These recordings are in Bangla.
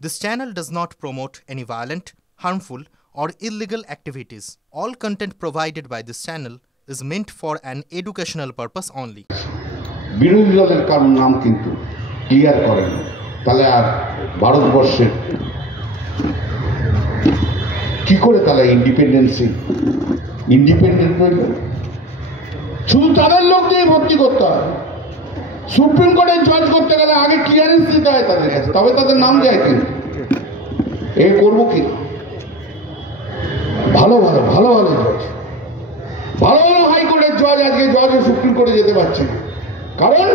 This channel does not promote any violent, harmful, or illegal activities. All content provided by this channel is meant for an educational purpose only. বিরোধী দলের কারণ নাম কিন্তু ক্লিয়ার করেন, তাহলে আর ভারতবর্ষের কি করে তাহলে ইন্ডিপেন্ডেন্ট হইল? শুধু তাদের লোক দিয়ে ভর্তি করতে হয়। সুপ্রিম কোর্টের জজ করতে গেলে আগে ক্লিয়ারেন্স দিতে হয় তাদের কাছে, তবে তাদের নাম দেয়। কিন্তু এ করবো কি? ভালো জজ, ভালো হাইকোর্টের জজ আজকে জজে সুপ্রিম কোর্টে যেতে পারছে না, কারণ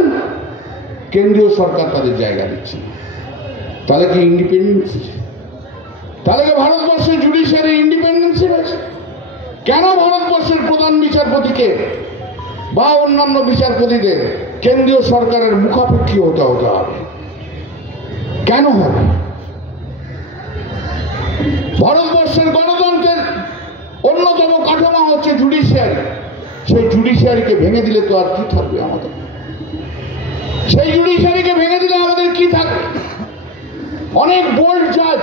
কেন্দ্রীয় সরকার তাদের জায়গা দিচ্ছে। তাহলে কি ইন্ডিপেন্ডেন্স? তাহলে কি ভারতবর্ষের জুডিশিয়ারি ইন্ডিপেন্ডেন্স রয়েছে? কেন ভারতবর্ষের প্রধান বিচারপতিকে বা অন্যান্য বিচারপতিদের কেন্দ্রীয় সরকারের মুখাপেক্ষী হতে হবে? কেন হবে? ভারতবর্ষের গণতন্ত্রের অন্যতম কাঠামো হচ্ছে জুডিশিয়ারি। সেই জুডিশিয়ারিকে ভেঙে দিলে তো আর কি থাকবে আমাদের? সেই জুডিশিয়ারিকে ভেঙে দিলে আমাদের কি থাকবে? অনেক বোল্ড জাজ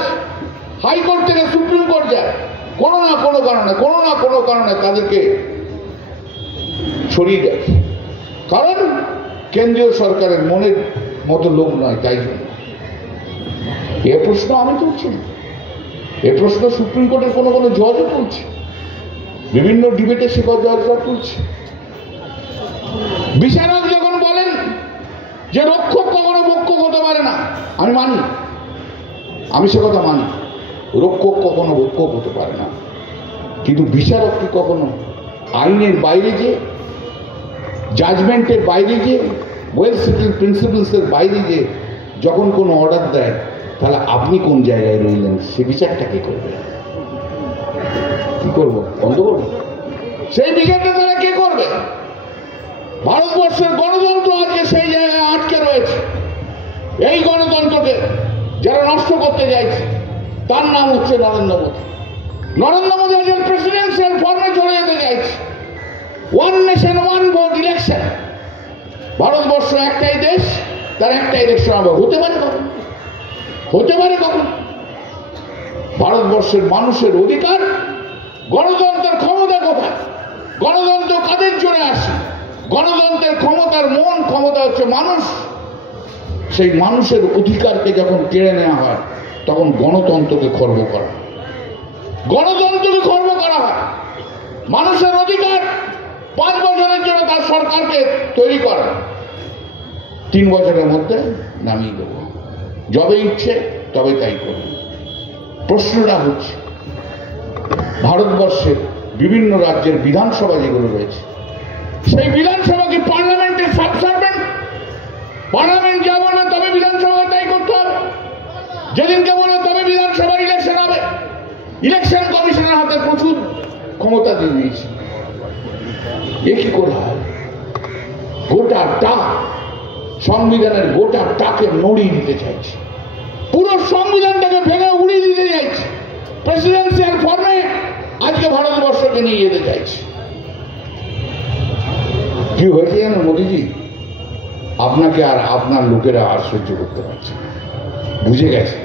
হাইকোর্ট থেকে সুপ্রিম কোর্ট যায়, কোনো না কোনো কারণে তাদেরকে সরিয়ে দেয়, কারণ কেন্দ্রীয় সরকারের মনের মতো লোক নয়। তাই জন্য এ প্রশ্ন আমি তুলছি না, এ প্রশ্ন সুপ্রিম কোর্টের কোনো জজও তুলছে, বিভিন্ন ডিবেটে শিক্ষক জজরা তুলছে। বিচারক যখন বলেন যে রক্ষক কখনো ভক্ষক হতে পারে না, আমি সে কথা মানি, রক্ষক কখনো ভক্ষক হতে পারে না, কিন্তু বিচারক কি কখনো আইনের বাইরে যে, জাজমেন্টের বাইরে যে, ওয়েল সেটেলড প্রিন্সিপালসের বাইরে যে যখন কোনো অর্ডার দেয়, তাহলে আপনি কোন জায়গায় রইলেন? সে বিচারটা কি করবে? কি করবো? বন্ধ করবো? সেই বিচারটা তারা কে করবে? ভারতবর্ষের গণতন্ত্র আজকে সেই জায়গায় আটকে রয়েছে। এই গণতন্ত্রকে যারা নষ্ট করতে চাইছে তার নাম হচ্ছে নরেন্দ্র মোদী একজন প্রেসিডেন্সিয়াল ফর্মে চলে যেতে চাইছে। One nation one vote election. Bharatvarsha একটাই দেশ, তার একটা ইলেকশন হবে। হতে পারে কখন? ভারতবর্ষের মানুষের অধিকার, গণতন্ত্রের ক্ষমতা কোথায়? গণতন্ত্র কাদের জন্য আসে? গণতন্ত্রের ক্ষমতার ক্ষমতা হচ্ছে মানুষ। সেই মানুষের অধিকারকে যখন কেড়ে নেওয়া হয়, তখন গণতন্ত্রকে খর্ব করা হয়। মানুষের অধিকার 5 বছরের জন্য তার সরকারকে তৈরি করা, 3 বছরের মধ্যে নামিয়ে দেব, যবে ইচ্ছে তবে তাই করবে। প্রশ্নটা হচ্ছে, ভারতবর্ষের বিভিন্ন রাজ্যের বিধানসভা যেগুলো রয়েছে, সেই বিধানসভা কি পার্লামেন্টের সাবসার্ভেন্ট? পার্লামেন্ট যা বলবে তবে বিধানসভা তাই করতে হবে। যেদিনকে বলবে তবে বিধানসভার ইলেকশন হবে। ইলেকশন কমিশনের হাতে প্রচুর ক্ষমতা দিয়ে দিয়েছে। এ কি করে হয়? সংবিধানের গোটাটাকে নড়িয়ে দিতে চাইছে, পুরো সংবিধানটাকে ভেঙে উড়িয়ে দিতে চাইছে, প্রেসিডেন্সিয়াল ফর্মে আজকে ভারতবর্ষকে নিয়ে যেতে চাইছে। কি হয়েছে জানেন মোদীজি? আপনাকে আর আপনার লোকেরা আর সহ্য করতে পারছে না। বুঝে গেছে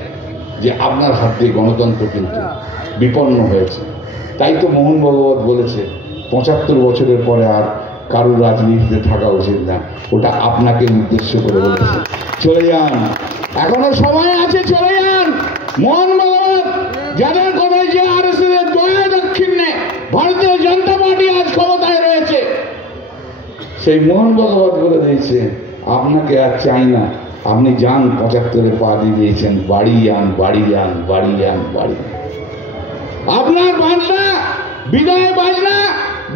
যে আপনার হাত দিয়ে গণতন্ত্র কিন্তু বিপন্ন হয়েছে। তাই তো মোহন ভাগবত বলেছে 75 বছরের পরে আর কারোর রাজনীতিতে থাকা উচিত না। ওটা আপনাকে উদ্দেশ্য করে বলেছে। চলে যান, এখনো সময় আছে, চলে যান। মোহন ভাগবত যাদের কথায় যে আরএসএস এর দয়া দক্ষিণে ভারতীয় জনতা পার্টি আজ ক্ষমতায় রয়েছে, সেই মোহন ভাগবত বলে দিয়েছে আপনাকে আর চাই না, আপনি যান। 75-এ পা দিয়ে দিয়েছেন, বাড়ি যান। আপনার বাজনা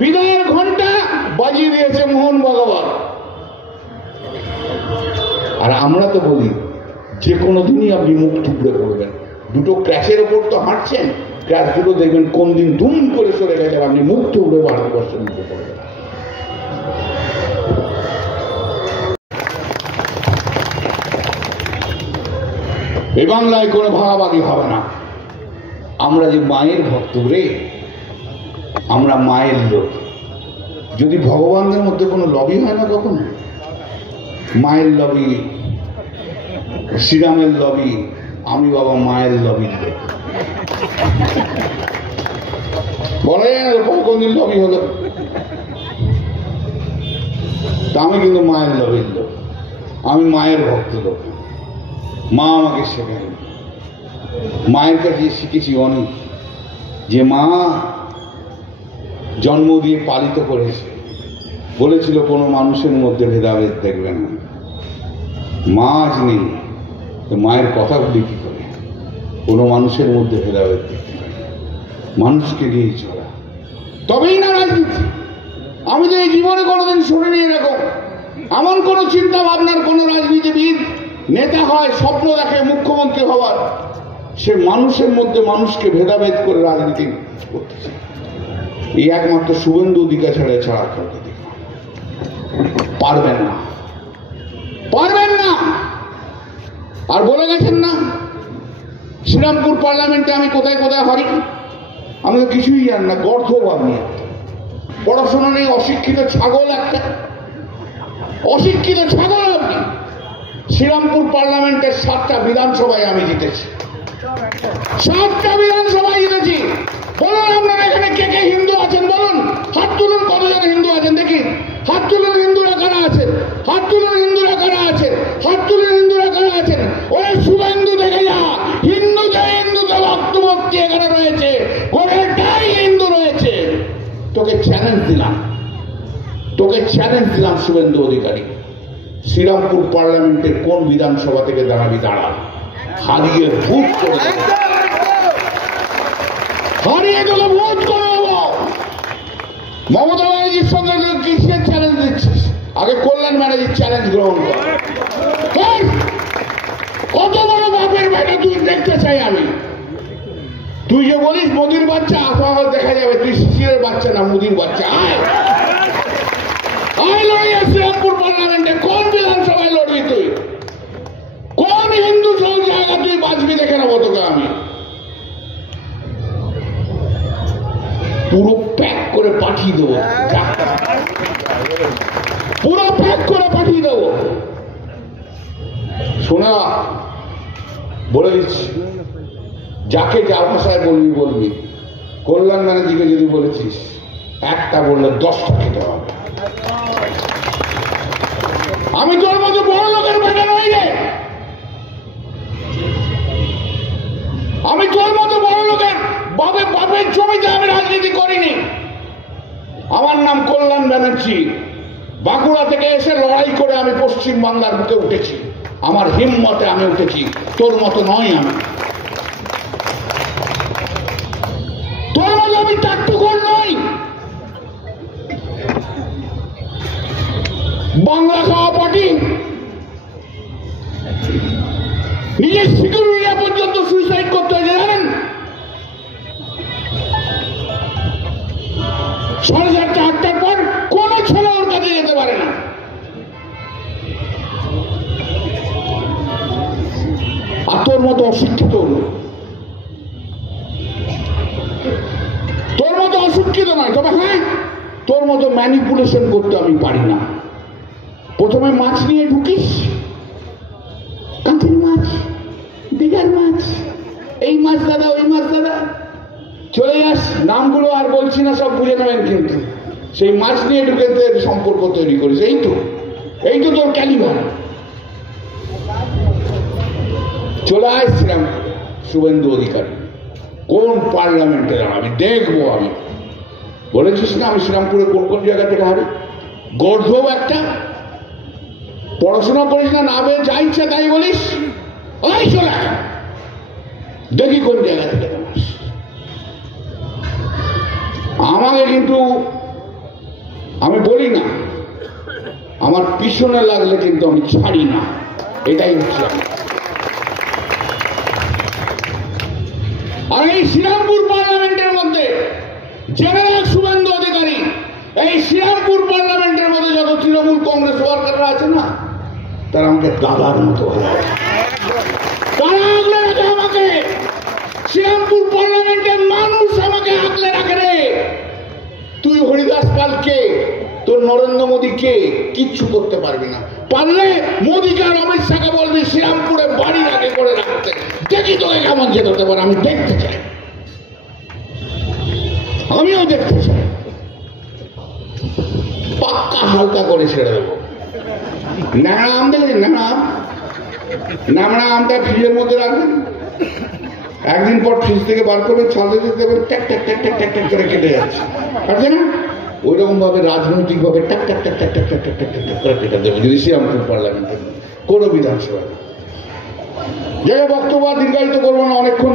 বিদায়ের ঘন্টা বাজিয়ে দিয়েছে মোহন ভাগবত। আর আমরা তো বলি যে কোনো দিনই আপনি মুখ টুকরে করবেন। দুটো ক্র্যাশের ওপর তো হাঁটছেন, ক্র্যাশ দুটো দেখবেন কোন দিন ধুম করে সরে গেলে আপনি মুখ টুকরে ভারতবর্ষের মুখে পড়বেন। এই বাংলায় কোনো ভাগাভাগি হবে না। আমরা যে মায়ের ভক্ত রে, আমরা মায়ের লোক। যদি ভগবানের মধ্যে কোনো লবি হয় না কখনো, মায়ের লবি, শ্রীরামের লবি, আমি বাবা মায়ের লবির লোক। বলা যায় না কোনদিন লবি হলো, তা আমি কিন্তু মায়ের লবির লোক, আমি মায়ের ভক্ত লোক। মা আমাকে শেখায়নি, মায়ের কাছে শিখেছি অনেক, যে মা জন্ম দিয়ে পালিত করেছে, বলেছিল কোনো মানুষের মধ্যে ভেদাভেদ দেখবে না। মা আজ নেই, তো মায়ের কথাগুলি কি করে কোনো মানুষের মধ্যে ভেদাভেদ দেখতে পারে, মানুষকে নিয়ে চলা, তবেই না রাজনীতি। আমি তো এই জীবনে কোনোদিন শুনিনি এরকম এমন কোনো চিন্তা ভাবনার কোনো রাজনীতিবিদ নেতা হয়, স্বপ্ন দেখে মুখ্যমন্ত্রী হওয়ার, সে মানুষের মধ্যে মানুষকে ভেদাভেদ করে রাজনীতি করতেছে। এই একমাত্র শুভেন্দু অধিকারী ছাড়া কাউকে দেখে পারবেন না, পারবেন না। আর বলে গেছেন না শ্রীরামপুর পার্লামেন্টে আমি কোথায় কোথায় হারি, আমি তো কিছুই জানি না, গর্ধ ভাবনি, পড়াশোনা নেই, অশিক্ষিত ছাগল একটা, অশিক্ষিত ছাগল আপনি। শ্রীরামপুর পার্লামেন্টের 7টা বিধানসভায় আমি জিতেছি, 7টা বিধানসভায় জিতেছি। বলুন আপনারা এখানে কে কে হিন্দু আছেন, বলুন, হাত তুলুন, কতজন হিন্দু আছেন দেখি, হাত তুলুন। হিন্দুরা কারা আছেন, হাত তুলুন। হিন্দুরা কারা আছেন, হাত তুলুন। হিন্দুরা কারা আছেন? ওই শুভেন্দু দেখে যা, হিন্দুতে ভক্তভক্তি এখানে রয়েছে, গোটাই হিন্দু রয়েছে। তোকে চ্যালেঞ্জ দিলাম, তোকে চ্যালেঞ্জ দিলাম শুভেন্দু অধিকারী, শ্রীরামপুর পার্লামেন্টের কোন বিধানসভা থেকে দাঁড়াবি, দাঁড়া, হারিয়ে ভোট করে দেবো, হারিয়ে গেলে ভোট করে দেবো। মমতা ব্যানার্জির সঙ্গে কিসের চ্যালেঞ্জ দিচ্ছিস? আগে কল্যাণ ব্যানার্জির চ্যালেঞ্জ গ্রহণ কর। কত বড় বাপের বাইরে তুই দেখতে চাই আমি। তুই যে বলিস মোদির বাচ্চা, আপাতত দেখা যাবে তুই শিশিরের বাচ্চা না মোদির বাচ্চা। আয় লড়াই শ্রীরামপুর পার্লামেন্টে কোন বিধানসভায় লড়বি তুই, কোন হিন্দু জায়গা তুই বাঁচবি দেখে নেবো তোকে আমি। পুরো প্যাক করে পাঠিয়ে দেবো, পুরো প্যাক করে পাঠিয়ে দেবো। শোনা, বলে দিচ্ছি, যাকে যা ভাষায় বলবি বলবি, কল্যাণ ব্যানার্জিকে যদি বলেছিস একটা বললে 10টা খেতে হবে। আমি তোর মতো বড় লোকের বেটা নই রে, আমি তোর মতো বড় লোকের বাপের জমিতে আমি রাজনীতি করিনি। আমার নাম কল্যাণ ব্যানার্জি, বাঁকুড়া থেকে এসে লড়াই করে আমি পশ্চিম বাংলার বুকে উঠেছি, আমার হিম্মতে আমি উঠেছি, তোর মতো নয় আমি, তোর মতো আমি টাট্টুকর নই। বাংলা খাওয়া পার্টি নিজের সিকিউরিটিরা পর্যন্ত সুইসাইড করতে হয়েছে জানেন। 7:30 8টার পর কোন ছেলে ওর কাছে যেতে পারে না। আর তোর মতো অশিক্ষিত লোক, তোর মতো অশিক্ষিত নয়, তবে হ্যাঁ তোর মতো ম্যানিপুলেশন করতে আমি পারি না। প্রথমে মাছ নিয়ে ঢুকিস, কাঁচের মাছ, দিঘার মাছ, এই মাছ দাদা, ওই মাছ দাদা, চলে যাস, নামগুলো আর বলছি না, সব বুঝে নেবেন। কিন্তু সেই মাছ নিয়ে ঢুকে সম্পর্ক তৈরি করিস, এই তো তোর ক্যালিভার। চলে আসছিলাম শুভেন্দু অধিকারী, কোন পার্লামেন্টে দাঁড়াবি দেখবো আমি। বলেছিস না আমি শ্রীরামপুরে কোন কোন জায়গা থেকে হারি, গর্ধব একটা, পড়াশোনা করিস না, না যা ইচ্ছা তাই বলিস, ওই চলে দেখি কোন জায়গা থেকে দাঁড়াস। আমাকে কিন্তু আমি বলি না, আমার পিছনে লাগলে কিন্তু আমি ছাড়ি না, এটাই হচ্ছে। আর এই শ্রীরামপুর পার্লামেন্টের মধ্যে জেনারেল শুভেন্দু অধিকারী, এই শ্রীরামপুর পার্লামেন্টের মধ্যে যত তৃণমূল কংগ্রেস ওয়ার্কাররা আছে না, তারা আমাকে দাদার মতো তারা আগলে রাখে আমাকে। শ্রীরামপুর পার্লামেন্টের মানুষ আমাকে আগলে রাখে রে। তুই হরিদাস পাল কে, তোর নরেন্দ্র মোদী কে, কিচ্ছু করতে পারবি না। পারলে মোদীকে আর অমিত শাহকে বলবি শ্রীরামপুরে বাড়ির আগে করে রাখতে, দেখি তোকে কেমন যেতে পারে, আমি দেখতে চাই, আমিও দেখতে চাই। পাক্কা হালকা করে ছেড়ে দেবো। ন্যাংরা আম দেখেছেন? ন্যাংরা আমটা ফ্রিজের মধ্যে রাখবেন, একদিন পর ফ্রিজ থেকে বার করবেন, ছাদে দেখবেন ট্যাক ট্যাক ট্যাক ট্যাক ট্যাক ট্যাক করে কেটে যাচ্ছে, আছে না? ওইরকম ভাবে রাজনৈতিক ভাবে ট্যাক ট্যাক ট্যাক ট্যাক ট্যাক ট্যাক ট্যাক ট্যাক ট্যাক করে কেটে দেবে যদি শ্রীরামপুর পার্লামেন্টে কোনো বিধানসভা। যাই বক্তব্য দীর্ঘায়িত করবো না, অনেকক্ষণ